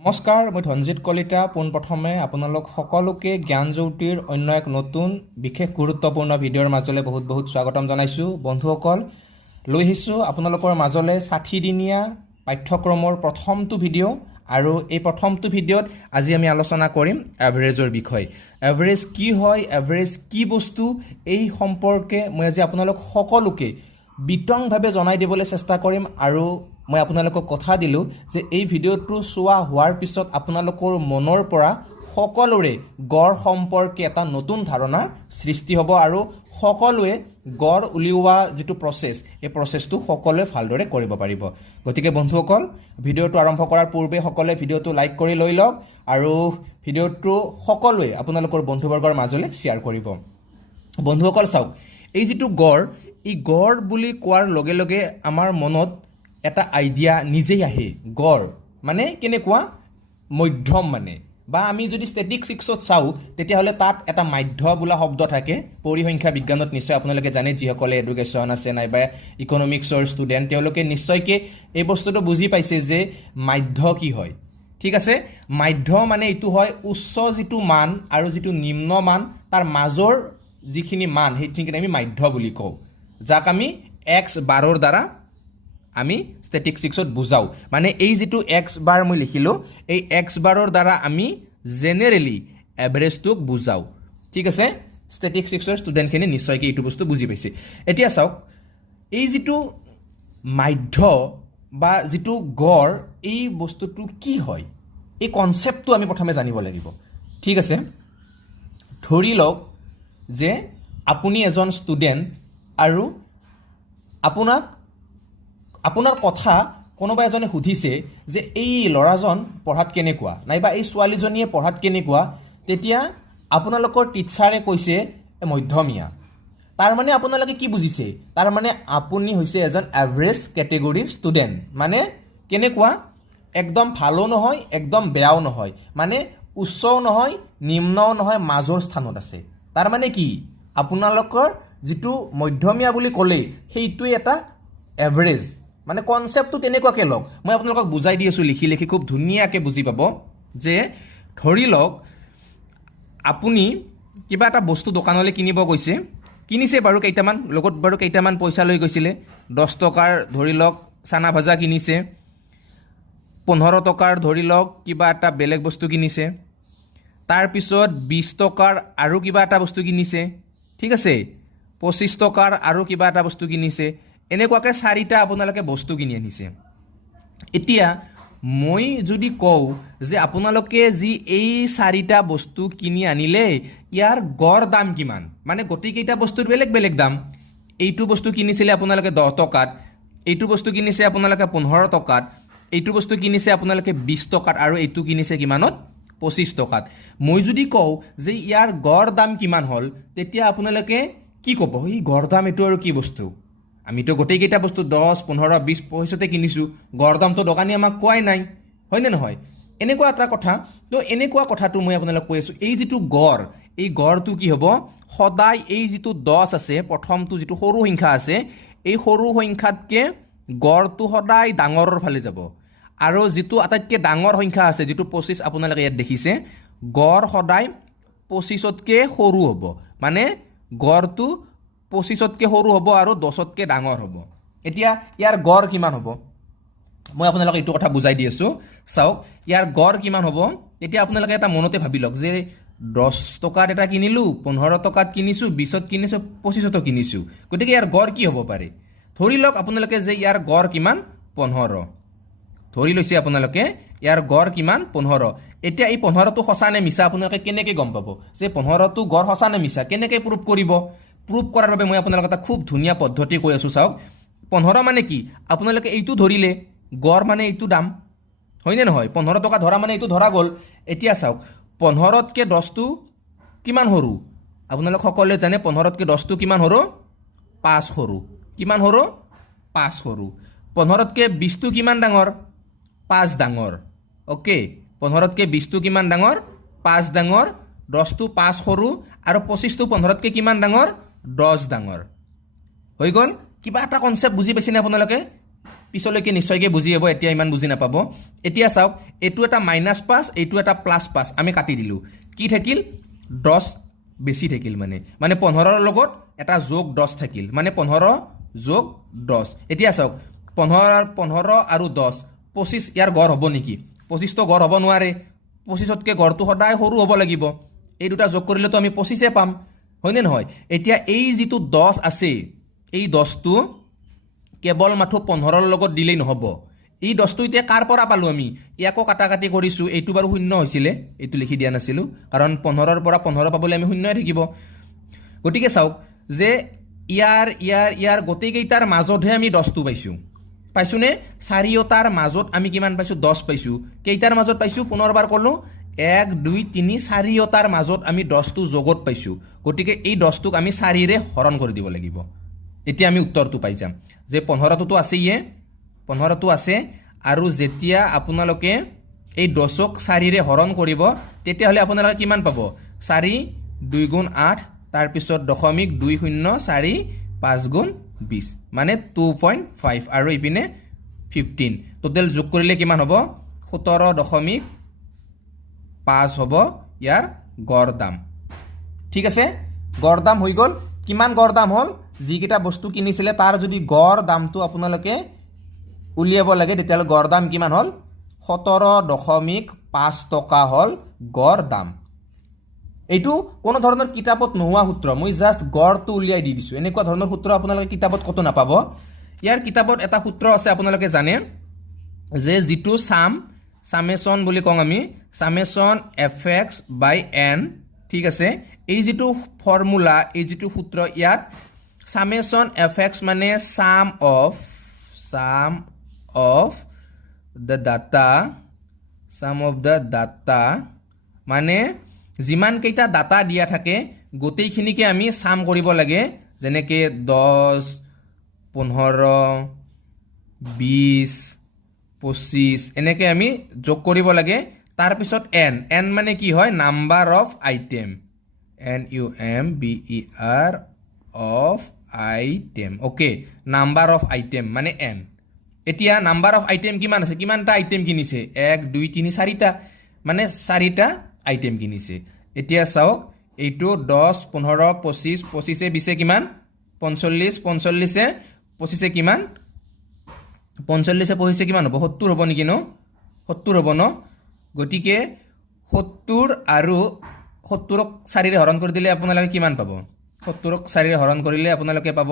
নমস্কাৰ, মই ধনজিৎ কলিতা পোনপ্ৰথমে আপোনালোক সকলোকে জ্ঞানজ্যোতিৰ অন্য এক নতুন বিশেষ গুৰুত্বপূৰ্ণ ভিডিঅ'ৰ মাজলৈ বহুত বহুত স্বাগতম জনাইছোঁ। বন্ধুসকল, লৈ আহিছোঁ আপোনালোকৰ মাজলৈ 60 দিনীয়া পাঠ্যক্ৰমৰ প্ৰথমটো ভিডিঅ' আৰু এই প্ৰথমটো ভিডিঅ'ত আজি আমি আলোচনা কৰিম এভাৰেজৰ বিষয়ে। এভাৰেজ কি হয়, এভাৰেজ কি বস্তু, এই সম্পৰ্কে মই আজি আপোনালোক সকলোকে বিতংভাৱে জনাই দিবলৈ চেষ্টা কৰিম। আৰু মই আপোনালোকক কথা দিলোঁ যে এই ভিডিঅ'টো চোৱা হোৱাৰ পিছত আপোনালোকৰ মনৰ পৰা সকলোৰে গড় সম্পৰ্কে এটা নতুন ধাৰণাৰ সৃষ্টি হ'ব আৰু সকলোৱে গড় উলিওৱা যিটো প্ৰচেছ, এই প্ৰচেছটো সকলোৱে ভালদৰে কৰিব পাৰিব। গতিকে বন্ধুসকল, ভিডিঅ'টো আৰম্ভ কৰাৰ পূৰ্বে সকলোৱে ভিডিঅ'টো লাইক কৰি লৈ লওক আৰু ভিডিঅ'টো সকলোৱে আপোনালোকৰ বন্ধুবৰ্গৰ মাজলৈ শ্বেয়াৰ কৰিব। বন্ধুসকল চাওক, এই যিটো গড়, এই গড় বুলি কোৱাৰ লগে লগে আমাৰ মনত এটা আইডিয়া নিজেই আহে। গড় মানে কেনেকুৱা, মধ্যম মানে, বা আমি যদি ষ্টেটিষ্টিক্সত চাওঁ তেতিয়াহ'লে তাত এটা মাধ্য বোলা শব্দ থাকে। পৰিসংখ্যা বিজ্ঞানত নিশ্চয় আপোনালোকে জানে, যিসকলে এডুকেশ্যন আছে নাইবা ইকনমিক্সৰ ষ্টুডেণ্ট, তেওঁলোকে নিশ্চয়কৈ এই বস্তুটো বুজি পাইছে যে মাধ্য কি হয়। ঠিক আছে, মাধ্য মানে এইটো হয় উচ্চ যিটো মান আৰু যিটো নিম্ন মান, তাৰ মাজৰ যিখিনি মান সেইখিনিকে আমি মাধ্য বুলি কওঁ, যাক আমি এক্স বাৰৰ দ্বাৰা আমি ষ্টেটিষ্টিক্সত বুজাওঁ। মানে এই যিটো এক্স বাৰ মই লিখিলোঁ, এই এক্স বাৰৰ দ্বাৰা আমি জেনেৰেলি এভাৰেজটোক বুজাওঁ। ঠিক আছে, ষ্টেটিষ্টিক্সৰ ষ্টুডেণ্টখিনি নিশ্চয়কৈ এইটো বস্তু বুজি পাইছে। এতিয়া চাওক, এই যিটো মাধ্য বা যিটো গড়, এই বস্তুটো কি হয়, এই কনচেপ্টটো আমি প্ৰথমে জানিব লাগিব। ঠিক আছে, ধৰি লওক যে আপুনি এজন ষ্টুডেণ্ট আৰু আপোনাৰ কথা কোনোবা এজনে সুধিছে যে এই ল'ৰাজন পঢ়াত কেনেকুৱা নাইবা এই ছোৱালীজনীয়ে পঢ়াত কেনেকুৱা, তেতিয়া আপোনালোকৰ টিচাৰে কৈছে মধ্যমীয়া। তাৰমানে আপোনালোকে কি বুজিছে? তাৰমানে আপুনি হৈছে এজন এভাৰেজ কেটেগৰীৰ ষ্টুডেণ্ট। মানে কেনেকুৱা, একদম ভালো নহয়, একদম বেয়াও নহয়, মানে উচ্চও নহয়, নিম্নও নহয়, মাজৰ স্থানত আছে। তাৰমানে কি, আপোনালোকৰ যিটো মধ্যমীয়া বুলি ক'লে সেইটোৱে এটা এভাৰেজ। মানে কনচেপ্টটো তেনেকুৱাকৈ লওক, মই আপোনালোকক বুজাই দি আছোঁ লিখি লিখি, খুব ধুনীয়াকৈ বুজি পাব। যে ধৰি লওক আপুনি কিবা এটা বস্তু দোকানলৈ কিনিব গৈছে, কিনিছে বাৰু কেইটামান, লগত বাৰু কেইটামান পইচা লৈ গৈছিলে। 10 টকাৰ ধৰি লওক চানা ভাজা কিনিছে, 15 টকাৰ ধৰি লওক কিবা এটা বেলেগ বস্তু কিনিছে, তাৰপিছত 20 টকাৰ আৰু কিবা এটা বস্তু কিনিছে। ঠিক আছে, 25 টকাৰ আৰু কিবা এটা বস্তু কিনিছে। এনেকুৱাকৈ 4টা আপোনালোকে বস্তু কিনি আনিছে। এতিয়া মই যদি কওঁ যে আপোনালোকে যি এই 4টা বস্তু কিনি আনিলে, ইয়াৰ গড় দাম কিমান, মানে গোটেইকেইটা বস্তুৰ বেলেগ বেলেগ দাম। এইটো বস্তু কিনিছিলে আপোনালোকে 10 টকাত, এইটো বস্তু কিনিছে আপোনালোকে 15 টকাত, এইটো বস্তু কিনিছে আপোনালোকে 20 টকাত, আৰু এইটো কিনিছে কিমানত, 25 টকাত। মই যদি কওঁ যে ইয়াৰ গড় দাম কিমান হ'ল, তেতিয়া আপোনালোকে কি ক'ব? এই গড় দাম এইটো আৰু কি বস্তু, আমিতো গোটেইকেইটা বস্তু 10, 15, 20 পইচাতে কিনিছোঁ, গড় দামটো দোকানী আমাক কোৱাই নাই, হয়নে নহয়? এনেকুৱা এটা কথা। তো এনেকুৱা কথাটো মই আপোনালোক কৈ আছোঁ, এই যিটো গড়, এই গড়টো কি হ'ব, সদায় এই যিটো 10 আছে, প্ৰথমটো যিটো সৰু সংখ্যা আছে, এই সৰু সংখ্যাতকৈ গড়টো সদায় ডাঙৰৰ ফালে যাব। আৰু যিটো আটাইতকৈ ডাঙৰ সংখ্যা আছে, যিটো 25 আপোনালোকে ইয়াত দেখিছে, গড় সদায় 25তকৈ সৰু হ'ব। মানে গড়টো 25তকৈ সৰু হ'ব আৰু 10তকৈ ডাঙৰ হ'ব। এতিয়া ইয়াৰ গড় কিমান হ'ব, মই আপোনালোকক এইটো কথা বুজাই দি আছোঁ। চাওক, ইয়াৰ গড় কিমান হ'ব, এতিয়া আপোনালোকে এটা মনতে ভাবি লওক যে 10 টকাত এটা কিনিলোঁ, 15 টকাত কিনিছোঁ, 20ত কিনিছোঁ, 25তো কিনিছোঁ। গতিকে ইয়াৰ গড় কি হ'ব পাৰে? ধৰি লওক আপোনালোকে যে ইয়াৰ গড় কিমান, 15 ধৰি লৈছে আপোনালোকে, ইয়াৰ গড় কিমান, 15। এতিয়া এই 15টো সঁচা নে মিছা আপোনালোকে কেনেকৈ গম পাব যে 15টো গড় সঁচা নে মিছা? কেনেকৈ প্ৰুভ কৰিব? প্ৰুভ কৰাৰ বাবে মই আপোনালোকক এটা খুব ধুনীয়া পদ্ধতি কৈ আছোঁ। চাওক, 15 মানে কি, আপোনালোকে এইটো ধৰিলে, গড় মানে এইটো দাম, হয়নে নহয়? 15 টকা ধৰা মানে এইটো ধৰা গ'ল। এতিয়া চাওক, 15তকৈ 10টো কিমান সৰু, আপোনালোক সকলোৱে জানে 15তকৈ 10টো কিমান সৰু, 5 সৰু। কিমান সৰু, 5 সৰু। 15তকৈ 20টো কিমান ডাঙৰ, 5 ডাঙৰ। অ'কে, 15তকৈ 20টো কিমান ডাঙৰ, 5 ডাঙৰ। 10টো 5 সৰু আৰু 25টো 15তকৈ কিমান ডাঙৰ, 10 ডাঙৰ। হৈ গ'ল। কিবা এটা কনচেপ্ট বুজি পাইছেনে আপোনালোকে? পিছলৈকে নিশ্চয়কৈ বুজি পাব, এতিয়া ইমান বুজি নাপাব। এতিয়া চাওক, এইটো এটা -5, এইটো এটা +5, আমি কাটি দিলোঁ। কি থাকিল? 10 বেছি থাকিল, মানে 15ৰ লগত এটা যোগ 10 থাকিল, মানে 15 যোগ 10। এতিয়া চাওক, 15 আৰু 10, 25 ইয়াৰ গড় হ'ব নেকি? 25তো গড় হ'ব নোৱাৰে। 25তকৈ গড়টো সদায় সৰু হ'ব লাগিব। এই দুটা যোগ কৰিলেতো আমি 25 পাম, হয়নে নহয়? এতিয়া এই যিটো 10 আছে, এই 10টো কেৱল মাথো 15ৰ লগত দিলেই নহ'ব। এই 10টো এতিয়া কাৰ পৰা পালোঁ আমি? ইয়াকো কাটাকাটি কৰিছোঁ। এইটো বাৰু শূন্য হৈছিলে, এইটো লিখি দিয়া নাছিলোঁ, কাৰণ 15ৰ পৰা 15 পাবলৈ আমি শূন্যই থাকিব। গতিকে চাওক যে ইয়াৰ গোটেইকেইটাৰ মাজতহে আমি 10টো পাইছোঁ। পাইছোঁনে? চাৰিওটাৰ মাজত আমি কিমান পাইছোঁ? 10 পাইছোঁ। কেইটাৰ মাজত পাইছোঁ? পুনৰবাৰ ক'লোঁ, 1 2 3 4টাৰ মাজত আমি 10টো যোগত পাইছোঁ। গতিকে এই 10টোক আমি 4ৰে হৰণ কৰি দিব লাগিব। এতিয়া আমি উত্তৰটো পাই যাম যে 15টোতো আছেইয়ে, 15টো আছে, আৰু যেতিয়া আপোনালোকে এই 10ক 4ৰে হৰণ কৰিব, তেতিয়াহ'লে আপোনালোকে কিমান পাব? 4 2 গুণ 8, তাৰপিছত 0.2045 গুণ 20, মানে 2.5, আৰু ইপিনে 15। টোটেল যোগ কৰিলে কিমান হ'ব? 17.5 হ'ব ইয়াৰ গড় দাম। ঠিক আছে, গড় দাম হৈ গ'ল। কিমান গড় দাম হ'ল? যিকেইটা বস্তু কিনিছিলে তাৰ যদি গড় দামটো আপোনালোকে উলিয়াব লাগে, তেতিয়াহ'লে গড় দাম কিমান হ'ল? 17.5 টকা হ'ল গড় দাম। এইটো কোনো ধৰণৰ কিতাপত নোহোৱা সূত্ৰ, মই জাষ্ট গড়টো উলিয়াই দি দিছোঁ। এনেকুৱা ধৰণৰ সূত্ৰ আপোনালোকে কিতাপত ক'তো নাপাব। ইয়াৰ কিতাপত এটা সূত্ৰ আছে, আপোনালোকে জানে যে যিটো সামেশ্যন বুলি কওঁ আমি, সামেশ্যন fx/n, ঠিক আছে, এই যিটো ফৰ্মুলা, এই যিটো সূত্ৰ, ইয়াত সামেশ্যন fx মানে সাম অফ দ্য ডাটা, মানে যিমানকেইটা ডাটা দিয়া থাকে গোটেইখিনিকে আমি সাম কৰিব লাগে। যেনেকৈ 10, 15, 20, 25 এনেকৈ আমি যোগ কৰিব লাগে। তাৰপিছত n মানে কি হয়? Number of item, NUMBER of item. Okay, number of item মানে n। এতিয়া নাম্বাৰ অফ আইটেম কিমান আছে? কিমানটা আইটেম কিনিছে? 1 2 3 4টা, মানে 4টা আইটেম কিনিছে। এতিয়া চাওক, এইটো 10 15 25, 25 20 কিমান? 45, 45 25 কিমান? 45 25 কিমান হ'ব? 70 হ'ব নেকি? 70 হ'ব ন? গতিকে 70 আৰু 70ক 4ৰে হৰণ কৰি দিলে আপোনালোকে কিমান পাব? 70ক 4ৰে হৰণ কৰিলে আপোনালোকে পাব,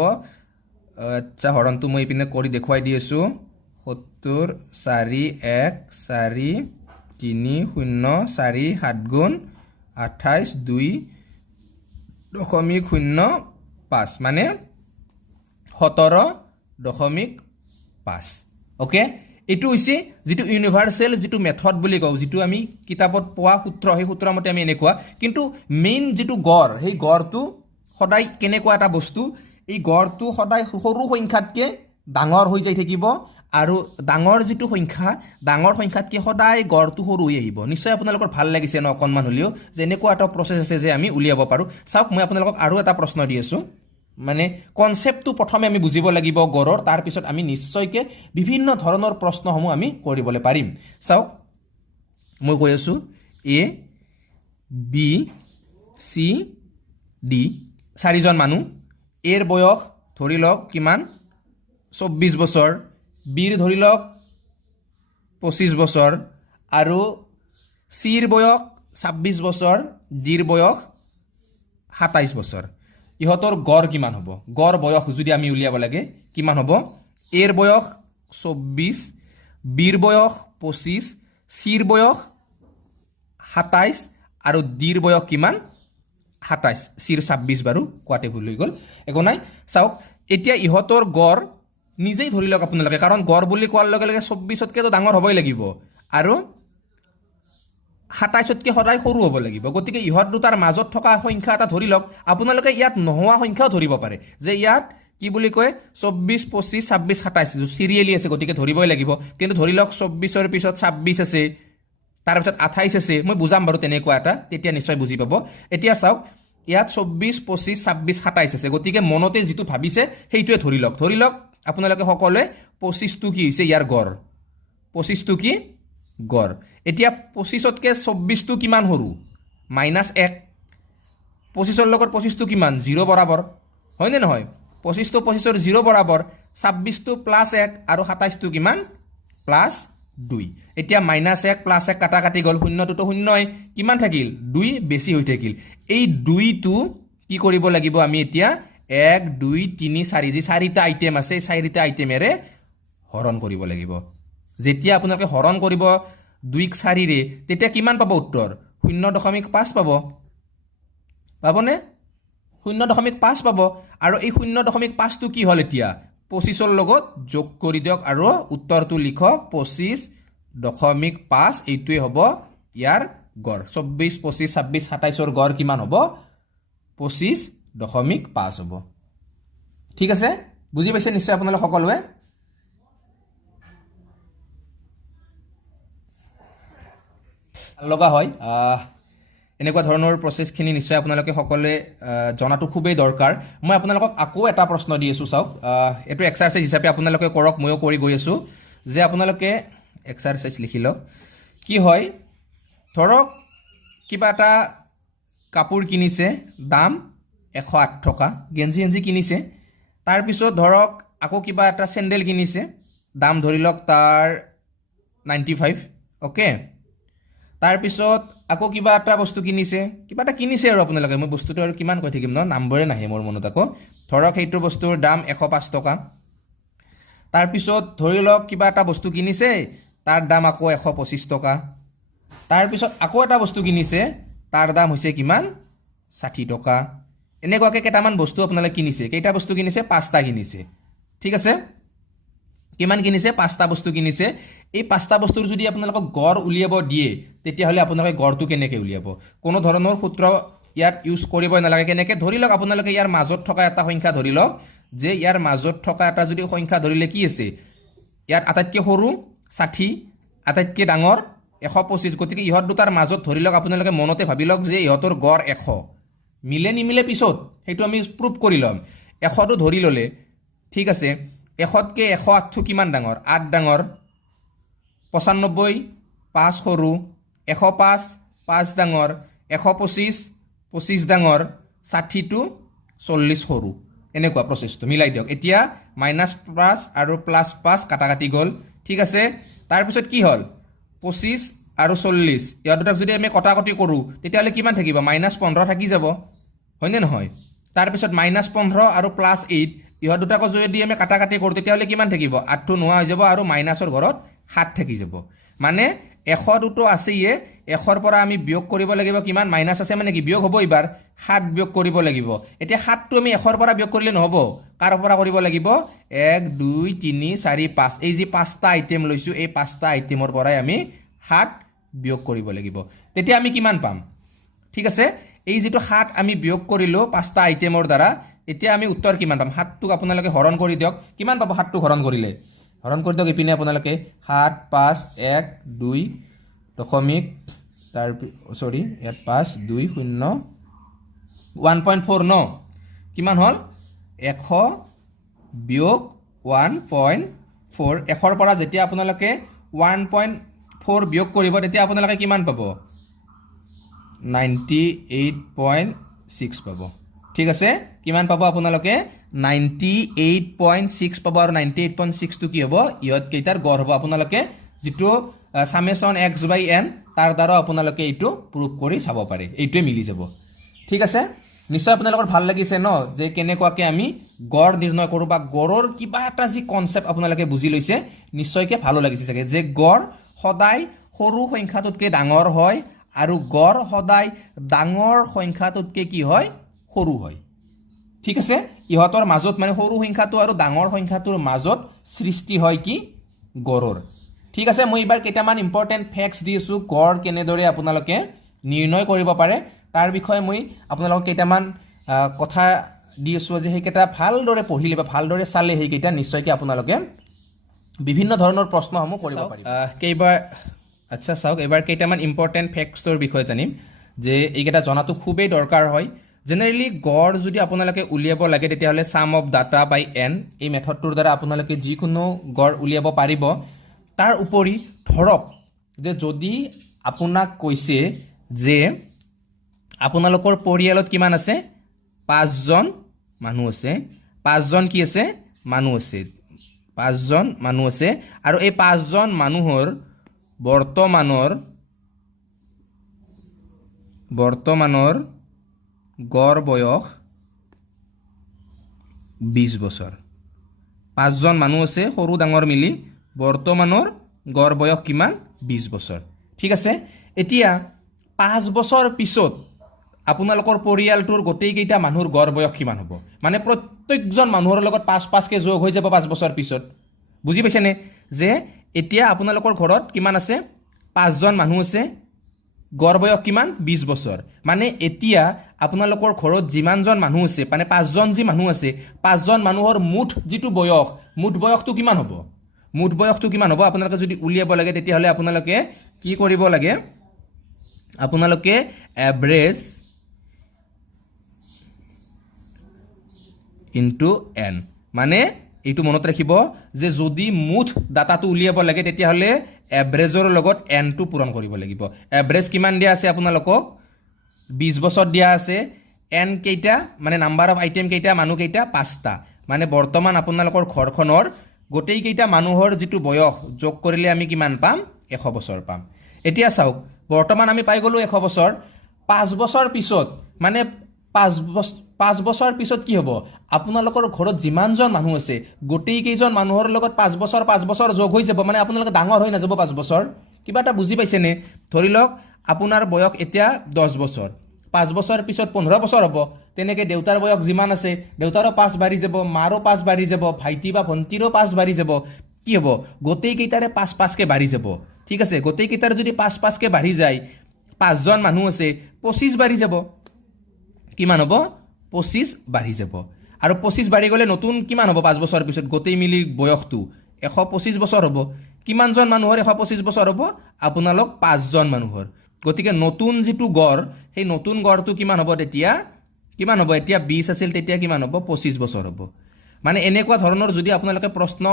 আচ্ছা, হৰণটো মই এইপিনে কৰি দেখুৱাই দি আছোঁ। 70 4 1 4 3 0 4 7 গুণ 28 2.05, মানে 17.5। অ'কে, এইটো হৈছে যিটো ইউনিভাৰ্চেল যিটো মেথড বুলি কওঁ, যিটো আমি কিতাপত পোৱা সূত্ৰ, সেই সূত্ৰৰ মতে আমি এনেকুৱা। কিন্তু মেইন যিটো গড়, সেই গড়টো সদায় কেনেকুৱা এটা বস্তু? এই গড়টো সদায় সৰু সংখ্যাতকৈ ডাঙৰ হৈ যাই থাকিব, আৰু ডাঙৰ যিটো সংখ্যা, ডাঙৰ সংখ্যাতকৈ সদায় গড়টো সৰু হৈ আহিব। নিশ্চয় আপোনালোকৰ ভাল লাগিছে ন অকণমান হ'লেও, যে এনেকুৱা এটা প্ৰচেছ আছে যে আমি উলিয়াব পাৰোঁ। চাওক, মই আপোনালোকক আৰু এটা প্ৰশ্ন দি আছোঁ, মানে কনচেপ্টটো প্ৰথমে আমি বুজিব লাগিব গড়ৰ, তাৰপিছত আমি নিশ্চয়কৈ বিভিন্ন ধৰণৰ প্ৰশ্নসমূহ আমি কৰিবলৈ পাৰিম। চাওক, মই কৈ আছোঁ, A B C D 4জন মানুহ। এৰ বয়স ধৰি লওক কিমান? 24 বছৰ, বিৰ ধৰি লওক 25 বছৰ, আৰু চিৰ বয়স 26 বছৰ, ডিৰ বয়স 27 বছৰ। ইহঁতৰ গড় কিমান হ'ব? গড় বয়স যদি আমি উলিয়াব লাগে কিমান হ'ব? এৰ বয়স 24, বিৰ বয়স 25, চিৰ বয়স 27, আৰু ডিৰ বয়স কিমান? 27, চিৰ 26, বাৰু কোৱাতে ভুল হৈ গ'ল, একো নাই। চাওক, এতিয়া ইহঁতৰ গড় নিজেই ধৰি লওক আপোনালোকে, কাৰণ গড় বুলি কোৱাৰ লগে লগে 24তকৈতো ডাঙৰ হ'বই লাগিব, আৰু 27তকৈ সদায় সৰু হ'ব লাগিব। গতিকে ইহঁত দুটাৰ মাজত থকা সংখ্যা এটা ধৰি লওক। আপোনালোকে ইয়াত নোহোৱা সংখ্যাও ধৰিব পাৰে, যে ইয়াত কি বুলি কয়? 24 25 26 27 চিৰিয়েলি আছে, গতিকে ধৰিবই লাগিব। কিন্তু ধৰি লওক 24ৰ পিছত 26 আছে, তাৰপিছত 28 আছে, মই বুজাম বাৰু তেনেকুৱা এটা, তেতিয়া নিশ্চয় বুজি পাব। এতিয়া চাওক, ইয়াত 24 25 26 27 আছে, গতিকে মনতে যিটো ভাবিছে সেইটোৱে ধৰি লওক। আপোনালোকে সকলোৱে 25টো কি হৈছে ইয়াৰ গড় 25টো কি গড় এতিয়া 25তকৈ 24টো কিমান সৰু -1 25ৰ লগত 25টো কিমান 0 বৰাবৰ হয়নে নহয় 25টো 25ৰ 0 বৰাবৰ 26টো +1 আৰু 27টো কিমান +2 এতিয়া -1 +1 কাটা কাটি গ'ল শূন্যটোতো শূন্যই কিমান থাকিল 2 বেছি হৈ থাকিল এই 2টো কি কৰিব লাগিব আমি এতিয়া 1 2 3 4 যি চাৰিটা আইটেম আছে চাৰিটা আইটেমেৰে হৰণ কৰিব লাগিব যেতিয়া আপোনালোকে হৰণ কৰিব 2 ক 4 ৰে তেতিয়া কিমান পাব উত্তৰ 0.5 পাব পাবনে 0.5 পাব আৰু এই 0.5টো কি হ'ল এতিয়া 25ৰ লগত যোগ কৰি দিয়ক আৰু উত্তৰটো লিখক 25.5 এইটোৱে হ'ব ইয়াৰ গড় 24 25 26 27ৰ গড় কিমান হ'ব 25.5 হ'ব ঠিক আছে বুজি পাইছে নিশ্চয় আপোনালোক সকলোৱে লগা হয় এনেকুৱা ধৰণৰ প্ৰচেছখিনি নিশ্চয় আপোনালোকে সকলোৱে জনাটো খুবেই দৰকাৰ মই আপোনালোকক আকৌ এটা প্ৰশ্ন দি আছোঁ চাওক এইটো এক্সাৰচাইজ হিচাপে আপোনালোকে কৰক ময়ো কৰি গৈ আছোঁ যে আপোনালোকে এক্সাৰচাইজ লিখি লওক কি হয় ধৰক কিবা এটা কাপোৰ কিনিছে দাম 108 টকা গেঞ্জি কিনিছে তাৰপিছত ধৰক আকৌ কিবা এটা চেণ্ডেল কিনিছে দাম ধৰি লওক তাৰ 95 অ'কে তাৰপিছত আকৌ কিবা এটা বস্তু কিনিছে আৰু আপোনালোকে মই বস্তুটো আৰু কিমান কৈ থাকিম ন নাম্বাৰে নাহে মোৰ মনত আকৌ ধৰক সেইটো বস্তুৰ দাম 105 টকা তাৰপিছত ধৰি লওক কিবা এটা বস্তু কিনিছে তাৰ দাম আকৌ 125 টকা তাৰপিছত আকৌ এটা বস্তু কিনিছে তাৰ দাম হৈছে কিমান 60 টকা এনেকুৱাকৈ কেইটামান বস্তু আপোনালোকে কিনিছে কেইটা বস্তু কিনিছে 5টা কিনিছে ঠিক আছে কিমান কিনিছে 5টা বস্তু কিনিছে এই 5টা বস্তুৰ যদি আপোনালোকক গড় উলিয়াব দিয়ে তেতিয়াহ'লে আপোনালোকে গড়টো কেনেকৈ উলিয়াব কোনো ধৰণৰ সূত্ৰ ইয়াত ইউজ কৰিব নালাগে কেনেকৈ ধৰি লওক আপোনালোকে ইয়াৰ মাজত থকা এটা সংখ্যা ধৰি লওক যে ইয়াৰ মাজত থকা এটা যদি সংখ্যা ধৰিলে কি আছে ইয়াত আটাইতকৈ সৰু 60 আটাইতকৈ ডাঙৰ 125 গতিকে ইহঁত দুটাৰ মাজত ধৰি লওক আপোনালোকে মনতে ভাবি লওক যে ইহঁতৰ গড় 100 মিলে নিমিলে পিছত সেইটো আমি প্ৰুভ কৰি ল'ম 100টো ধৰি ল'লে ঠিক আছে 100তকৈ 108টো কিমান ডাঙৰ 8 ডাঙৰ 95 5 সৰু 105 5 ডাঙৰ 125 25 ডাঙৰ 60টো 40 সৰু এনেকুৱা প্ৰচেছটো মিলাই দিয়ক এতিয়া -5 আৰু +5 কাটা কাটি গ'ল ঠিক আছে তাৰপিছত কি হ'ল 25 আৰু 40 ইয়াৰ দুটাক যদি আমি কটাকটি কৰোঁ তেতিয়াহ'লে কিমান থাকিব -15 থাকি যাব হয়নে নহয় তাৰপিছত -15 আৰু +8 ইহঁত দুটাকো যদি আমি কাটা কাটি কৰোঁ তেতিয়াহ'লে কিমান থাকিব 8টো নোহোৱা হৈ যাব আৰু মাইনাছৰ ঘৰত 7 থাকি যাব মানে 100টো আছেয়ে 100ৰ পৰা আমি বিয়োগ কৰিব লাগিব কিমান মাইনাছ আছে মানে কি বিয়োগ হ'ব এইবাৰ 7 বিয়োগ কৰিব লাগিব এতিয়া 7টো আমি 100ৰ পৰা বিয়োগ কৰিলে নহ'ব কাৰ পৰা কৰিব লাগিব 1 2 3 4 5 এই যে 5টা আইটেম লৈছোঁ এই 5টা আইটেমৰ পৰাই আমি 7 বিয়োগ কৰিব লাগিব তেতিয়া আমি কিমান পাম ঠিক আছে এই যেটো 7 আমি বিয়োগ কৰিলোঁ 5টা আইটেমৰ দ্বাৰা এতিয়া আমি উত্তৰ কিমান পাম 7টোক আপোনালোকে হৰণ কৰি দিয়ক কিমান পাব 7টো হৰণ কৰিলে হৰণ কৰি দিয়ক ইপিনে আপোনালোকে 7 5 1 2 দশমিক তাৰ সৰি ইয়াত 5 2 0 1.4 ন কিমান হ'ল 100 বিয়োগ 1.4 100ৰ পৰা যেতিয়া আপোনালোকে 1.4 বিয়োগ কৰিব তেতিয়া আপোনালোকে কিমান পাব 98.6 পাব ঠিক আছে কিমান পাব আপোনালোকে 98.6 পাব আৰু 98.6 টো কি হ'ব ইহত কেইটাৰ গড় হ'ব আপোনালোকে যেটো সামেশন x/n তাৰ দ্বাৰা আপোনালোকে এইটো প্ৰুভ কৰি চাব পাৰে এইটোৱে মিলি যাব ঠিক আছে নিশ্চয় আপোনালোকৰ ভাল লাগিছে ন যে কেনেকুৱাকৈ আমি গড় নিৰ্ণয় কৰোঁ বা গড়ৰ কিবা এটা যি কনসেপ্ট আপোনালোকে বুজি লৈছে নিশ্চয়কৈ ভালো লাগিছে চাগে যে গড় সদায় সৰু সংখ্যাটোতকৈ ডাঙৰ হয় আৰু গড় সদায় ডাঙৰ সংখ্যাটোতকৈ কি হয় সৰু হয় ঠিক আছে ইহঁতৰ মাজত মানে সৰু সংখ্যাটো আৰু ডাঙৰ সংখ্যাটোৰ মাজত সৃষ্টি হয় কি গড়ৰ ঠিক আছে মই এবাৰ কেইটামান ইম্পৰ্টেন্ট ফ্যাক্টস দি আছো গড় কেনেদৰে আপোনালোকে নিৰ্ণয় কৰিব পাৰে তাৰ বিষয়ে মই আপোনালোকক কেইটামান কথা দি আছো যে হেইকেইটা ভালদৰে পঢ়িলে বা ভালদৰে চালে হেইকেইটা নিশ্চয়কৈ আপোনালোকে বিভিন্ন ধৰণৰ প্ৰশ্নসমূহ কৰিব পাৰিব কেইবাৰ আচ্ছা চাওক এবাৰ কেইটামান ইম্পৰ্টেন্ট ফ্যাক্টছৰ বিষয়ে জানিম যে এইকেইটা জনাটো খুবেই দৰকাৰ হয় জেনেৰেলি গড় যদি আপোনালোকে উলিয়াব লাগে তেতিয়াহ'লে সাম অফ ডাটা বাই এন এই মেথডটোৰ দ্বাৰা আপোনালোকে যিকোনো গড় উলিয়াব পাৰিব তাৰ উপৰি ধৰক যে যদি আপোনাক কৈছে যে আপোনালোকৰ পৰিয়ালত কিমান আছে 5জন মানুহ আছে 5জন কি আছে মানুহ আছে 5জন মানুহ আছে আৰু এই 5জন মানুহৰ বৰ্তমানৰ গড় বয়স 20 বছৰ 5জন মানুহ আছে সৰু ডাঙৰ মিলি বৰ্তমানৰ গড় বয়স কিমান 20 বছৰ ঠিক আছে এতিয়া 5 বছৰ পিছত আপোনালোকৰ পৰিয়ালটোৰ গোটেইকেইটা মানুহৰ গড় বয়স কিমান হ'ব মানে প্ৰত্যেকজন মানুহৰ লগত 5 কে যোগ হৈ যাব 5 বছৰ পিছত বুজি পাইছেনে যে এতিয়া আপোনালোকৰ ঘৰত কিমান আছে 5জন মানুহ আছে গড় বয়স কিমান 20 বছৰ মানে এতিয়া আপোনালোকৰ ঘৰত যিমানজন মানুহ আছে মানে 5জন যি মানুহ আছে 5জন মানুহৰ মুঠ যিটো বয়স মুঠ বয়সটো কিমান হ'ব আপোনালোকে যদি উলিয়াব লাগে তেতিয়াহ'লে আপোনালোকে কি কৰিব লাগে আপোনালোকে এভাৰেজ ইনটু n মানে এইটো মনত ৰাখিব যে যদি মুঠ ডাটাটো উলিয়াব লাগে তেতিয়াহ'লে এভাৰেজৰ লগত n টো পূৰণ কৰিব লাগিব এভাৰেজ কিমান দিয়া আছে আপোনালোকক 20 বছৰ দিয়া আছে n কেইটা মানে নাম্বাৰ অফ আইটেম কেইটা মানুহ কেইটা 5টা মানে বৰ্তমান আপোনালোকৰ ঘৰখনৰ গোটেই কেইটা মানুহৰ যিটো বয়স যোগ কৰিলে আমি কিমান পাম 100 বছৰ পাম এতিয়া চাওক বৰ্তমান আমি পাই গলো 100 বছৰ 5 বছৰ পিছত মানে 5 বছৰ পিছত কি হ'ব আপোনালোকৰ ঘৰত যিমানজন মানুহ আছে গোটেই কেইজন মানুহৰ লগত 5 বছৰ যোগ হৈ যাব মানে আপোনালোক ডাঙৰ হৈ নাযাব 5 বছৰ কিবা এটা বুজি পাইছেনে ধৰি লওক আপোনাৰ বয়স এতিয়া 10 বছৰ 5 বছৰ পিছত 15 বছৰ হ'ব তেনেকৈ দেউতাৰ বয়স যিমান আছে দেউতাৰো 5 বাঢ়ি যাব মাৰো 5 বাঢ়ি যাব ভাইটি বা ভণ্টিৰো 5 বাঢ়ি যাব কি হ'ব গোটেই কেইটাৰে 5 কে বাঢ়ি যাব ঠিক আছে গোটেই কেইটাৰ যদি 5 কে বাঢ়ি যায় 5জন মানুহ আছে 25 বাঢ়ি যাব কিমান হ'ব 25 বাঢ়ি যাব আৰু 25 বাঢ়ি গ'লে নতুন কিমান হ'ব 5 বছৰ পিছত গোটেই মিলি বয়সটো 125 বছৰ হ'ব কিমানজন মানুহৰ 125 বছৰ হ'ব আপোনালোক 5জন মানুহৰ গতিকে নতুন যিটো গড় সেই নতুন গড়টো কিমান হ'ব তেতিয়া কিমান হ'ব এতিয়া 20 আছিল তেতিয়া কিমান হ'ব 25 বছৰ হ'ব মানে এনেকুৱা ধৰণৰ যদি আপোনালোকে প্ৰশ্ন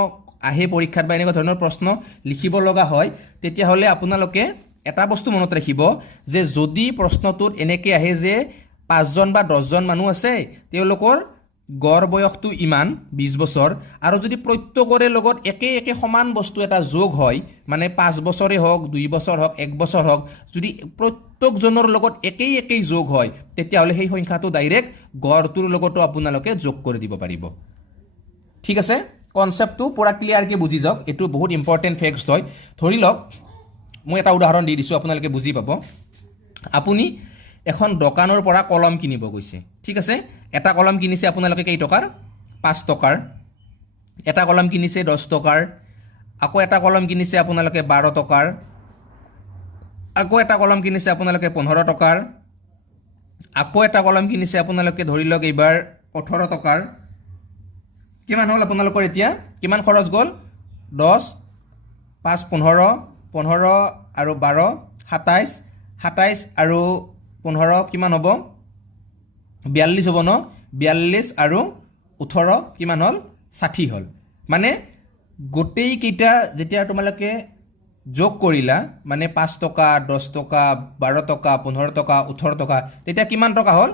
আহে পৰীক্ষাত বা এনেকুৱা ধৰণৰ প্ৰশ্ন লিখিব লগা হয় তেতিয়াহ'লে আপোনালোকে এটা বস্তু মনত ৰাখিব যে যদি প্ৰশ্নটোত এনেকৈ আহে যে 5জন বা 10জন মানুহ আছে তেওঁলোকৰ গড় বয়সটো ইমান 20 বছৰ আৰু যদি প্ৰত্যেকৰে লগত একে সমান বস্তু এটা যোগ হয় মানে 5 বছৰে হওক 2 বছৰ হওক 1 বছৰ হওক যদি প্ৰত্যেকজনৰ লগত একেই যোগ হয় তেতিয়াহ'লে সেই সংখ্যাটো ডাইৰেক্ট গড়টোৰ লগতো আপোনালোকে যোগ কৰি দিব পাৰিব ঠিক আছে কনসেপ্টটো পুৰা ক্লিয়াৰকৈ বুজি যাওক এইটো বহুত ইম্পৰ্টেণ্ট ফেক্টছ হয় ধৰি লওক মই এটা উদাহৰণ দি দিছোঁ আপোনালোকে বুজি পাব আপুনি এখন দোকানৰ পৰা কলম কিনিব গৈছে ঠিক আছে এটা কলম কিনিছে আপোনালোকে কেই টকাৰ 5 টকাৰ এটা কলম কিনিছে 10 টকাৰ আকৌ এটা কলম কিনিছে আপোনালোকে 12 টকাৰ আকৌ এটা কলম কিনিছে আপোনালোকে 15 টকাৰ আকৌ এটা কলম কিনিছে আপোনালোকে ধৰি লওক এইবাৰ 18 টকাৰ কিমান হ'ল আপোনালোকৰ এতিয়া কিমান খৰচ গ'ল 10 5 15 15 আৰু 12 27 আৰু 15 কিমান হ'ব 42 হ'ব ন 42 আৰু 18 কিমান হ'ল 60 হ'ল মানে গোটেই কেইটা যেতিয়া তোমালোকে যোগ কৰিলা মানে 5 টকা 10 টকা 12 টকা 15 টকা 18 টকা তেতিয়া কিমান টকা হ'ল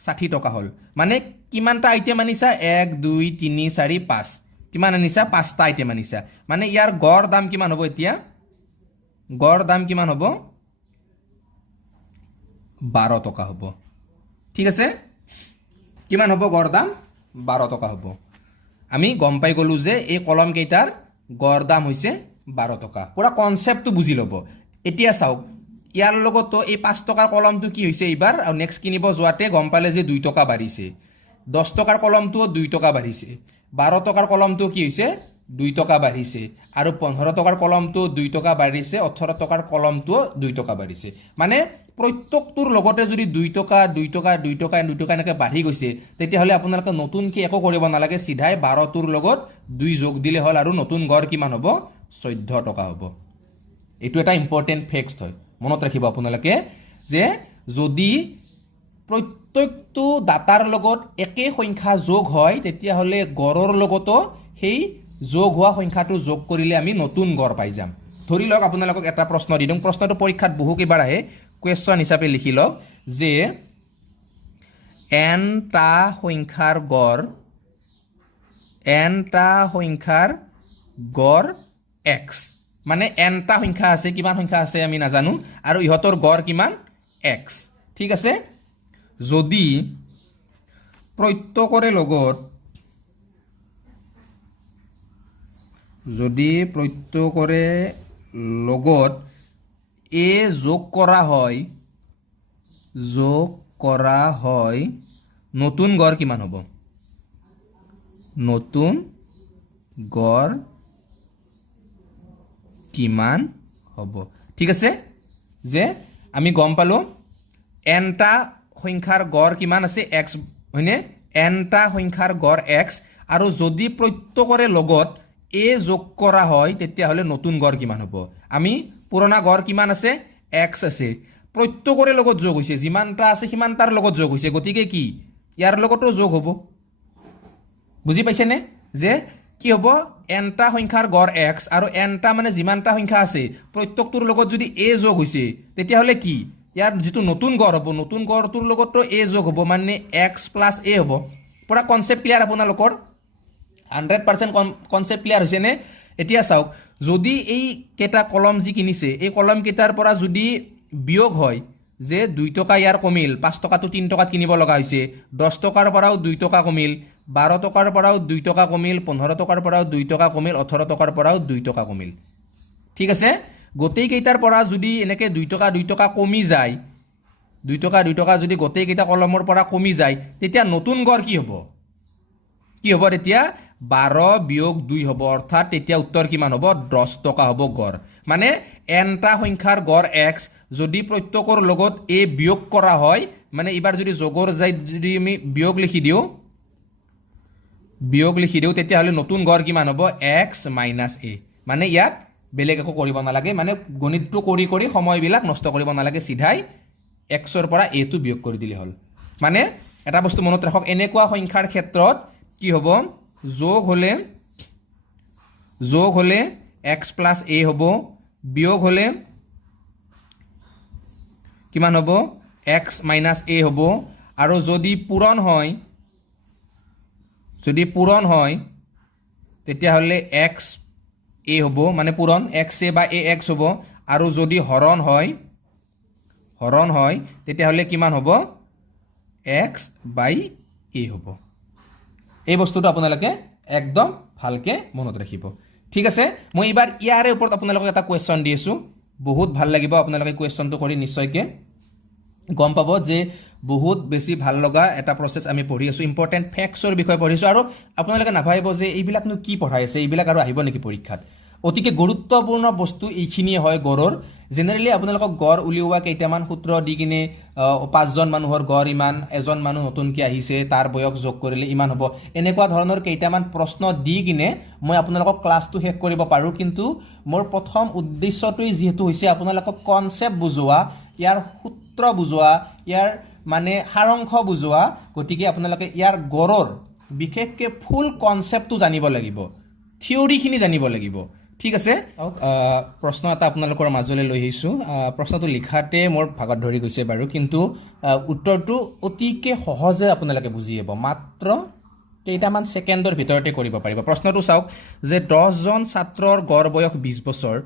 60 টকা হ'ল মানে কিমানটা আইটেম আনিছা 1 2 3 4 5 কিমান আনিছা 5টা আইটেম আনিছা মানে ইয়াৰ গড় দাম কিমান হ'ব এতিয়া গড় দাম কিমান হ'ব 12 টকা হ'ব ঠিক আছে কিমান হ'ব গড় দাম 12 টকা হ'ব আমি গম পাই গলো যে এই কলম কেইটাৰ গড় দাম হৈছে 12 টকা পুৰা কনসেপ্টটো বুজি ল'ব এতিয়া চাওক ইয়াৰ লগতো এই 5 টকাৰ কলমটো কি হৈছে এইবাৰ আৰু নেক্সট কিনিব যোৱাতে গম পালে যে 2 টকা বাঢ়িছে 10 টকাৰ কলমটোও 2 টকা বাঢ়িছে 12 টকাৰ কলমটো কি হৈছে 2 টকা বাঢ়িছে আৰু 15 টকাৰ কলমটো 2 টকা বাঢ়িছে 18 টকাৰ কলমটো 2 টকা বাঢ়িছে মানে প্ৰত্যেকটোৰ লগতে যদি 2 টকা 2 টকা 2 টকা 2 টকা এনেকৈ বাঢ়ি গৈছে তেতিয়াহ'লে আপোনালোকে নতুনকৈ একো কৰিব নালাগে সিধাই 12টোৰ লগত 2 যোগ দিলে হ'ল আৰু নতুন গড় কিমান হ'ব 14 টকা হ'ব এইটো এটা ইম্পৰ্টেণ্ট ফেক্টছ হয় মনত ৰাখিব আপোনালোকে যে যদি প্ৰত্যেকটো ডাটাৰ লগত একে সংখ্যা যোগ হয় তেতিয়াহ'লে গড়ৰ লগতো সেই যোগ হোৱা সংখ্যাটো যোগ কৰিলে আমি নতুন গড় পাই যাম ধৰি লওক আপোনালোকক এটা প্ৰশ্ন দি দিওঁ প্ৰশ্নটো পৰীক্ষাত বহু কেইবাৰ আহে কুৱেশ্যন হিচাপে লিখি লওক যে nটা সংখ্যাৰ গড় x মানে nটা সংখ্যা আছে কিমান সংখ্যা আছে আমি নাজানো আৰু ইহঁতৰ গড় কিমান x ঠিক আছে যদি প্ৰত্যেকৰে লগত a যোগ কৰা হয় নতুন গড় কিমান হ'ব নতুন গড় কিমান হ'ব ঠিক আছে যে আমি গম পালো nটা সংখ্যাৰ গড় কিমান আছে x হয়নে nটা সংখ্যাৰ গড় x আৰু যদি প্ৰত্যেকৰে লগত a যোগ কৰা হয় তেতিয়াহ'লে নতুন গড় কিমান হ'ব আমি পুৰণা গড় কিমান আছে x আছে প্ৰত্যেকৰে লগত যোগ হৈছে যিমানটা আছে সিমানটাৰ লগত যোগ হৈছে গতিকে কি ইয়াৰ লগতো যোগ হ'ব বুজি পাইছেনে যে কি হ'ব nটা সংখ্যাৰ গড় x আৰু nটা মানে যিমানটা সংখ্যা আছে প্ৰত্যেকটোৰ লগত যদি a যোগ হৈছে তেতিয়াহ'লে কি ইয়াৰ যেটো নতুন গড় হ'ব নতুন গড়টোৰ লগতো a যোগ হ'ব মানে x + a হ'ব পুৰা কনসেপ্ট ক্লিয়াৰ আপোনালোকৰ 100% কনসেপ্ট ক্লিয়াৰ হৈছে নে এতিয়া চাওক যদি এই কেটা কলম যি কিনিছে এই কলম কেটাৰ পৰা যদি বিয়োগ হয় যে 2 টকা ইয়াৰ কমিল 5 টকাটো 3 টকাত কিনিব লগা হৈছে 10 টকাৰ পৰাও 2 টকা কমিল 12 টকাৰ পৰাও 2 টকা কমিল 15 টকাৰ পৰাও 2 টকা কমিল 18 টকাৰ পৰাও 2 টকা কমিল ঠিক আছে গোটেই কেইটাৰ পৰা যদি এনেকে 2 টকা কমি যায় 2 টকা যদি গোটেই কেইটা কলমৰ পৰা কমি যায় তেতিয়া নতুন গড় কি হ'ব তেতিয়া 12 বিয়োগ 2 হ'ব অৰ্থাৎ তেতিয়া উত্তৰ কিমান হ'ব 10 টকা হ'ব গড় মানে nটা সংখ্যাৰ গড় x যদি প্ৰত্যেকৰ লগত a বিয়োগ কৰা হয় মানে এবাৰ যদি যোগৰ যায় যদি আমি বিয়োগ লিখি দিও তেতিয়াহ'লে নতুন গড় কিমান হ'ব x - a মানে ইয়াত বেলেগ একো কৰিব নালাগে মানে গণিতটো কৰি সময়বিলাক নষ্ট কৰিব নালাগে সিধাই x ৰ পৰা a টো বিয়োগ কৰি দিলে হ'ল মানে এটা বস্তু মনত ৰাখক এনেকুৱা সংখ্যাৰ ক্ষেত্ৰত কি হ'ব যোগ হলে x + a হ'ব বিয়োগ হলে কিমান হ'ব x - a হ'ব আৰু যদি পূৰণ হয় তেতিয়াহ'লে x a হ'ব মানে পূৰণ x a বা ax হ'ব আৰু যদি হৰণ হয় তেতিয়াহ'লে কিমান হ'ব x / a হ'ব এই বস্তুটো আপোনালোকে একদম ভালকে মনত ৰাখিব ঠিক আছে মই এবাৰ ইয়াৰে ওপৰত আপোনালোকক এটা কোৱেশ্চন দি আছো বহুত ভাল লাগিব আপোনালোকে কোৱেশ্চনটো কৰি নিশ্চয়কে গম পাব যে বহুত বেছি ভাল লগা এটা প্ৰসেস আমি পঢ়ি আছো ইম্পৰ্টেন্ট ফ্যাক্টছৰ বিষয় পঢ়িছো আৰু আপোনালোকে নাভাবিব যে এইবিলাকনো কি পঢ়াই আছে এইবিলাক আৰু আহিব নেকি পৰীক্ষাত অতিকে গুৰুত্বপূৰ্ণ বস্তু এইখিনিয়ে হয় গড়ৰ জেনেৰেলি আপোনালোকক গড় উলিওৱা কেইটামান সূত্ৰ দি কিনে 5 জন মানুহৰ গড় ইমান এজন মানুহ নতুনকৈ আহিছে তাৰ বয়স যোগ কৰিলে ইমান হ'ব এনেকুৱা ধৰণৰ কেইটামান প্ৰশ্ন দি কিনে মই আপোনালোকক ক্লাছটো শেষ কৰিব পাৰো কিন্তু মোৰ প্ৰথম উদ্দেশ্যটোই যেহেতু হৈছে আপোনালোকক কনসেপ্ট বুজোৱা ইয়াৰ সূত্ৰ বুজোৱা ইয়াৰ মানে সাৰাংশ বুজোৱা গতিকে আপোনালোকে ইয়াৰ গড়ৰ বিশেষকৈ ফুল কনসেপ্টটো জানিব লাগিব থিওৰিখিনি জানিব লাগিব ঠিক আছে প্ৰশ্ন এটা আপোনালোকৰ মাজলৈ লৈ আহিছো প্ৰশ্নটো লিখাতে মোৰ ভাগত ধৰি গৈছে বাৰু কিন্তু উত্তৰটো অতিকে সহজে আপোনালোকে বুজি পাব মাত্ৰ কেইটামান সেকেন্ডৰ ভিতৰতে কৰিব পাৰিব প্ৰশ্নটো চাওক যে 10 জন ছাত্ৰৰ গড় বয়স 20 বছৰ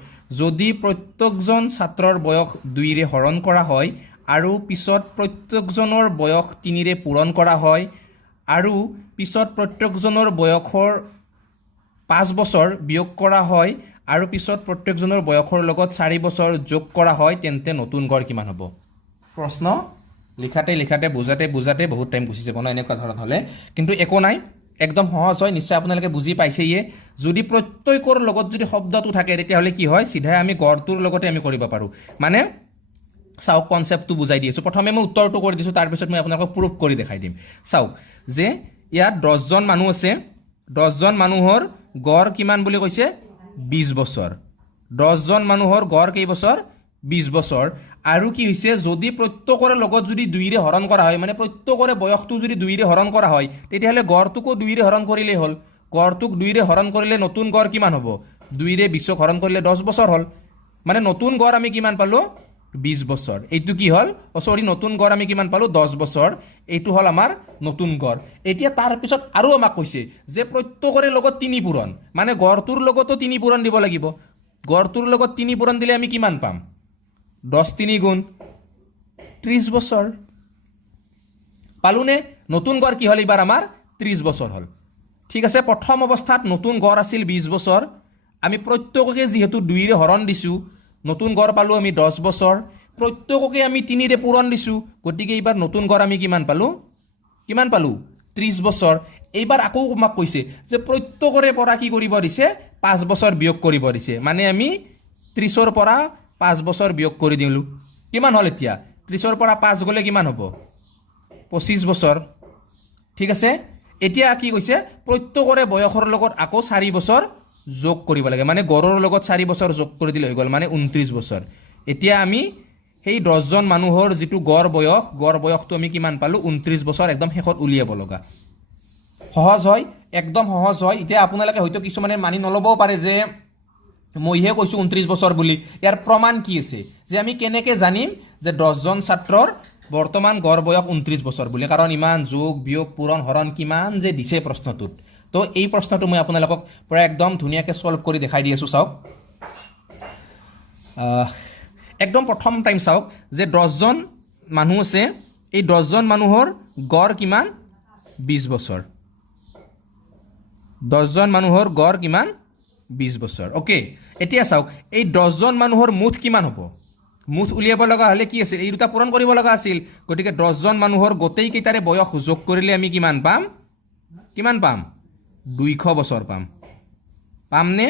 যদি প্ৰত্যেকজন ছাত্ৰৰ বয়স 2 ৰে হৰণ কৰা হয় আৰু পিছত প্ৰত্যেকজনৰ বয়স 3 ৰে পূৰণ কৰা হয় আৰু পিছত প্ৰত্যেকজনৰ বয়সৰ 5 বছৰ বিয়োগ কৰা হয় আৰু পিছত প্ৰত্যেকজনৰ বয়সৰ লগত 4 বছৰ যোগ কৰা হয় তেন্তে নতুন গড় কিমান হ'ব প্ৰশ্ন লিখাতে বুজাতে বহুত টাইম গুচি যাব না এনেকুৱা ধৰণ হলে কিন্তু একো নাই একদম সহজ হয় নিশ্চয় আপোনালোকে বুজি পাইছেয়ে যদি প্ৰত্যেকৰ লগত যদি শব্দটো থাকে তেতিয়াহলে কি হয় সিধাই আমি গড়টোৰ লগতে আমি কৰিব পাৰো মানে চাওক কনসেপ্টটো বুজাই দিছো প্ৰথমে মই উত্তৰটো কৰি দিছো তাৰ পিছত মই আপোনালোকক প্ৰুফ কৰি দেখাই দিম চাওক যে ইয়াত 10 জন মানুহ আছে 10 জন মানুহৰ গড় কিমান বুলি কৈছে 20 বছৰ 10 জন মানুহৰ গড় কেই বছৰ 20 বছৰ আৰু কি হৈছে যদি প্ৰত্যেকৰে লগত যদি 2ৰে হৰণ কৰা হয় মানে প্ৰত্যেকৰে বয়সটো যদি 2ৰে হৰণ কৰা হয় তেতিয়াহ'লে গড়টোকো 2ৰে হৰণ কৰিলেই হ'ল গড়টোক 2ৰে হৰণ কৰিলে নতুন গড় কিমান হ'ব 2ৰে 20ক হৰণ কৰিলে 10 বছৰ হ'ল মানে নতুন গড় আমি কিমান পালোঁ 20 বছৰ এইটো কি হ'ল নতুন গড় আমি কিমান পালোঁ 10 বছৰ এইটো হ'ল আমাৰ নতুন গড় এতিয়া তাৰ পিছত আৰু আমাক কৈছে যে প্ৰত্যেকৰে লগত 3 পূৰণ মানে গড়টোৰ লগতো 3 পূৰণ দিব লাগিব গড়টোৰ লগত 3 পূৰণ দিলে আমি কিমান পাম 10 3 গুণ 30 বছৰ পালোনে নতুন গড় কি হ'ল এইবাৰ আমাৰ 30 বছৰ হ'ল ঠিক আছে প্ৰথম অৱস্থাত নতুন গড় আছিল 20 বছৰ আমি প্ৰত্যেককে যেহেতু 2ৰে হৰণ দিছোঁ নতুন গড় পালোঁ আমি 10 বছৰ প্ৰত্যেককে আমি 3ৰে পূৰণ দিছোঁ গতিকে এইবাৰ নতুন গড় আমি কিমান পালোঁ 30 বছৰ এইবাৰ আকৌ আমাক কৈছে যে প্ৰত্যেকৰে পৰা কি কৰিব দিছে 5 বছৰ বিয়োগ কৰিব দিছে মানে আমি 30ৰ পৰা 5 বছৰ বিয়োগ কৰি দিলোঁ কিমান হ'ল এতিয়া 30ৰ পৰা 5 গ'লে কিমান হ'ব 25 বছৰ ঠিক আছে এতিয়া কি কৈছে প্ৰত্যেকৰে বয়সৰ লগত আকৌ 4 বছৰ যোগ কৰিব লাগে মানে গড়ৰ লগত 4 বছৰ যোগ কৰি দিলে হৈ গ'ল মানে 29 বছৰ এতিয়া আমি সেই 10 জন মানুহৰ যিটো গড় বয়সটো আমি কিমান পালোঁ 29 বছৰ একদম শেষত উলিয়াব লগা সহজ হয় একদম সহজ হয় এতিয়া আপোনালোকে হয়তো কিছুমানে মানি নল'বও পাৰে যে মইহে কৈছোঁ 29 বছৰ বুলি ইয়াৰ প্ৰমাণ কি আছে যে আমি কেনেকৈ জানিম যে 10 জন ছাত্ৰৰ বৰ্তমান গড় বয়স 29 বছৰ বুলি কাৰণ ইমান যোগ বিয়োগ পূৰণ হৰণ কিমান যে দিছে প্ৰশ্নটোত তো এই প্ৰশ্নটো মই আপোনালোকক পৰা একদম ধুনীয়াকৈ সলভ কৰি দেখাই দি আছোঁ চাওক একদম প্ৰথম টাইম চাওক যে 10 জন মানুহ আছে এই 10 জন মানুহৰ গড় কিমান 20 বছৰ 10 জন মানুহৰ গড় কিমান 20 বছৰ ওকে এতিয়া চাওক এই 10 জন মানুহৰ মুঠ কিমান হ'ব মুঠ উলিয়াব লগা হ'লে কি আছিল এই দুটা পূৰণ কৰিব লগা আছিল গতিকে 10 জন মানুহৰ গোটেইকেইটাৰে বয়স যোগ কৰিলে আমি কিমান পাম 200 বছৰ পামনে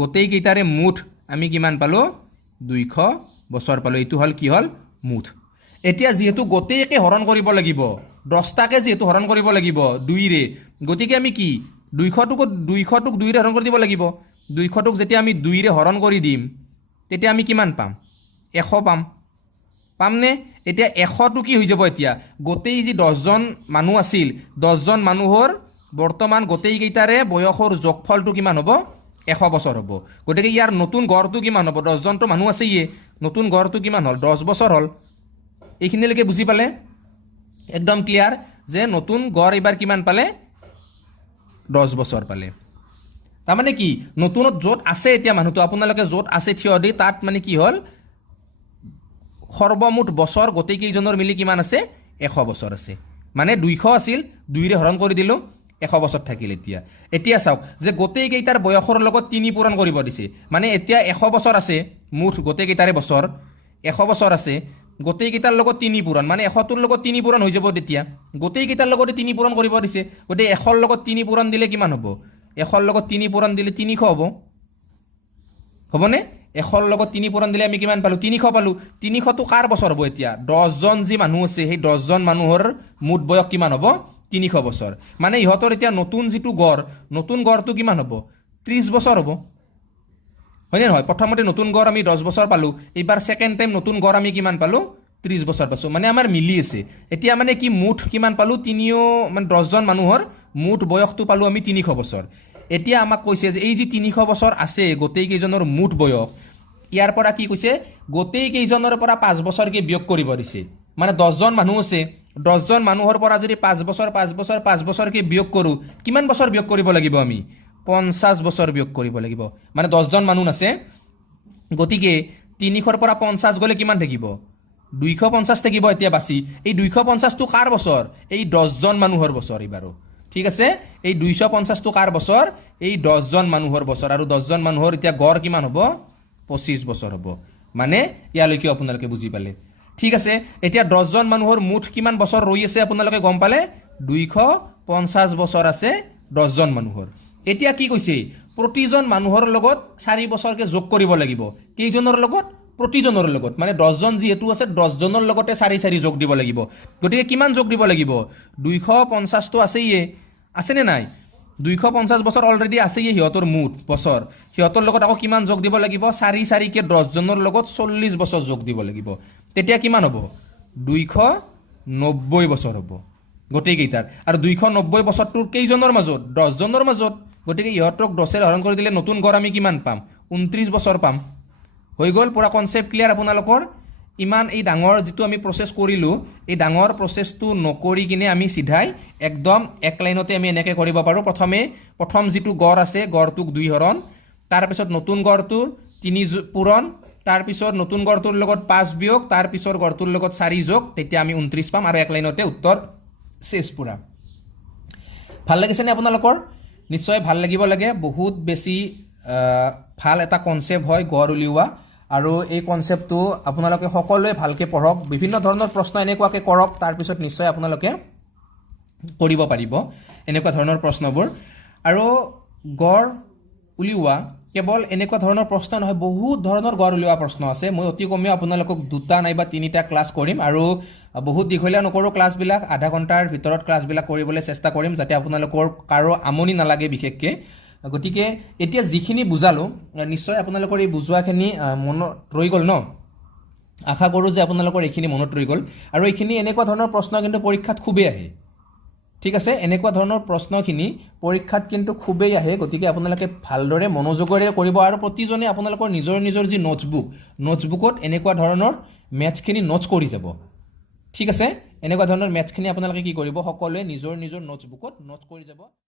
গোটেইকেইটাৰে মুঠ আমি কিমান পালোঁ 200 বছৰ পালোঁ এইটো হ'ল কি হ'ল মুঠ এতিয়া যিহেতু গোটেইকে হৰণ কৰিব লাগিব 10টাকে যিহেতু হৰণ কৰিব লাগিব 2ৰে গতিকে আমি কি 200টোক 2ৰে হৰণ কৰি দিব লাগিব 200টোক যেতিয়া আমি 2ৰে হৰণ কৰি দিম তেতিয়া আমি কিমান পাম 100 পামনে এতিয়া 100টো কি হৈ যাব এতিয়া গোটেই যি 10 জন মানুহ আছিল 10 জন মানুহৰ বৰ্তমান গোটেইকেইটাৰে বয়সৰ যোগফলটো কিমান হ'ব 100 বছৰ হ'ব গতিকে ইয়াৰ নতুন গড়টো কিমান হ'ব 10 জনটো মানুহ আছেয়ে নতুন গড়টো কিমান হ'ল 10 বছৰ হ'ল এইখিনিলৈকে বুজি পালে একদম ক্লিয়াৰ যে নতুন গড় এইবাৰ কিমান পালে 10 বছৰ পালে তাৰমানে কি নতুনত য'ত আছে এতিয়া মানুহটো আপোনালোকে য'ত আছে থিয় দি তাত মানে কি হ'ল সৰ্বমুঠ বছৰ গোটেইকেইজনৰ মিলি কিমান আছে 100 বছৰ আছে মানে 200 আছিল 2ৰে হৰণ কৰি দিলোঁ 100 বছৰ থাকিল এতিয়া চাওক যে গোটেইকেইটাৰ বয়সৰ লগত 3 পূৰণ কৰিব দিছে মানে এতিয়া 100 বছৰ আছে মুঠ গোটেইকেইটাৰে বছৰ 100 বছৰ আছে গোটেইকেইটাৰ লগত 3 পূৰণ মানে 100টোৰ লগত 3 পূৰণ হৈ যাব তেতিয়া গোটেইকেইটাৰ লগতে 3 পূৰণ কৰিব দিছে গতিকে 100ৰ লগত 3 পূৰণ দিলে কিমান হ'ব 100ৰ লগত 3 পূৰণ দিলে 300 হ'বনে 100ৰ লগত 3 পূৰণ দিলে আমি কিমান পালোঁ 300 পালোঁ 300টো কাৰ বছৰ হ'ব এতিয়া 10 জন যি মানুহ আছে সেই 10 জন মানুহৰ মুঠ বয়স কিমান হ'ব 300 বছৰ মানে ইহঁতৰ এতিয়া নতুন যিটো গড় নতুন গড়টো কিমান হ'ব 30 বছৰ হ'ব হয়নে নহয় প্ৰথমতে নতুন গড় আমি 10 বছৰ পালোঁ এইবাৰ ছেকেণ্ড টাইম নতুন গড় আমি কিমান পালোঁ 30 বছৰ পাইছোঁ মানে আমাৰ মিলি আছে এতিয়া মানে কি মুঠ কিমান পালোঁ মানে 10 জন মানুহৰ মুঠ বয়সটো পালোঁ আমি 300 বছৰ এতিয়া আমাক কৈছে যে এই যি 300 বছৰ আছে গোটেইকেইজনৰ মুঠ বয়স ইয়াৰ পৰা কি কৈছে গোটেইকেইজনৰ পৰা 5 বছৰকৈ বিয়োগ কৰিব দিছে মানে 10 জন মানুহ আছে 10 জন মানুহৰ পৰা যদি 5 বছৰকৈ বিয়োগ কৰোঁ কিমান বছৰ বিয়োগ কৰিব লাগিব আমি 50 বছৰ বিয়োগ কৰিব লাগিব মানে 10 জন মানুহ আছে গতিকে 300ৰ পৰা 50 গ'লে কিমান থাকিব 250 থাকিব এতিয়া বাছি এই 250টো কাৰ বছৰ এই 10 জন মানুহৰ বছৰ এইবাৰো ঠিক আছে এই 250টো কাৰ বছৰ এই 10 জন মানুহৰ বছৰ আৰু 10 জন মানুহৰ এতিয়া গড় কিমান হ'ব 25 বছৰ হ'ব মানে ইয়ালৈকে আপোনালোকে বুজি পালে ঠিক আছে এতিয়া 10 জন মানুহৰ মুঠ কিমান বছৰ ৰৈ আছে আপোনালোকে গম পালে 250 বছৰ আছে 10 জন মানুহৰ এতিয়া কি কৈছে প্ৰতিজন মানুহৰ লগত 4 বছৰকৈ যোগ কৰিব লাগিব কেইজনৰ লগত প্ৰতিজনৰ লগত মানে 10 জন যেহেতু আছে 10 জনৰ লগতে 4 যোগ দিব লাগিব গতিকে কিমান যোগ দিব লাগিব 250টো আছেনে নাই 250 বছৰ অলৰেডি আছেই সিহঁতৰ মুঠ বছৰ সিহঁতৰ লগত আকৌ কিমান যোগ দিব লাগিব 4 কে 10 জনৰ লগত 40 বছৰ যোগ দিব লাগিব তেতিয়া কিমান হ'ব 290 বছৰ হ'ব গোটেইকেইটাৰ আৰু 290 বছৰটোৰ কেইজনৰ মাজত 10 জনৰ মাজত গতিকে ইহঁতক 10 হৰণ কৰি দিলে নতুন গড় আমি কিমান পাম 29 বছৰ পাম হৈ গ'ল পুৰা কনচেপ্ট ক্লিয়াৰ আপোনালোকৰ ইমান এই ডাঙৰ যিটো আমি প্ৰচেছ কৰিলোঁ এই ডাঙৰ প্ৰচেছটো নকৰি কিনে আমি চিধাই একদম এক লাইনতে আমি এনেকৈ কৰিব পাৰোঁ প্ৰথম যিটো গড় আছে গড়টোক 2 হৰণ তাৰপিছত নতুন গড়টোৰ 3 পূৰণ তাৰপিছত নতুন গড়টোৰ লগত 5 বিয়োগ তাৰপিছত গড়টোৰ লগত 4 যোগ তেতিয়া আমি 29 পাম আৰু এক লাইনতে উত্তৰ শেষ পুৰা ভাল লাগিছেনে আপোনালোকৰ নিশ্চয় ভাল লাগিব লাগে বহুত বেছি ভাল এটা কনচেপ্ট হয় গড় উলিওৱা আৰু এই কনচেপ্টটো আপোনালোকে সকলোৱে ভালকৈ পঢ়ক বিভিন্ন ধৰণৰ প্ৰশ্ন এনেকুৱাকৈ কৰক তাৰপিছত নিশ্চয় আপোনালোকে কৰিব পাৰিব এনেকুৱা ধৰণৰ প্ৰশ্নবোৰ আৰু গড় উলিওৱা কেৱল এনেকুৱা ধৰণৰ প্ৰশ্ন নহয় বহুত ধৰণৰ গড় উলিওৱা প্ৰশ্ন আছে মই অতি কমেও আপোনালোকক 2টা নাইবা 3টা ক্লাছ কৰিম আৰু বহুত দীঘলীয়া নকৰোঁ ক্লাছবিলাক আধা ঘণ্টাৰ ভিতৰত ক্লাছবিলাক কৰিবলৈ চেষ্টা কৰিম যাতে আপোনালোকৰ কাৰো আমনি নালাগে বিশেষকৈ গতিকে এতিয়া যিখিনি বুজালোঁ নিশ্চয় আপোনালোকৰ এই বুজোৱাখিনি মনত ৰৈ গ'ল ন আশা কৰোঁ যে আপোনালোকৰ এইখিনি মনত ৰৈ গ'ল আৰু এইখিনি এনেকুৱা ধৰণৰ প্ৰশ্ন কিন্তু পৰীক্ষাত খুবেই আহে ঠিক আছে এনেকুৱা ধৰণৰ প্ৰশ্নখিনি পৰীক্ষাত কিন্তু খুবেই আহে গতিকে আপোনালোকে ভালদৰে মনোযোগেৰে কৰিব আৰু প্ৰতিজনে আপোনালোকৰ নিজৰ যি নোটবুকত এনেকুৱা ধৰণৰ মেথছখিনি নোটছ কৰি যাব ঠিক আছে এনেকুৱা ধৰণৰ মেথছখিনি আপোনালোকে কি কৰিব সকলোৱে নিজৰ নোটবুকত নোটছ কৰি যাব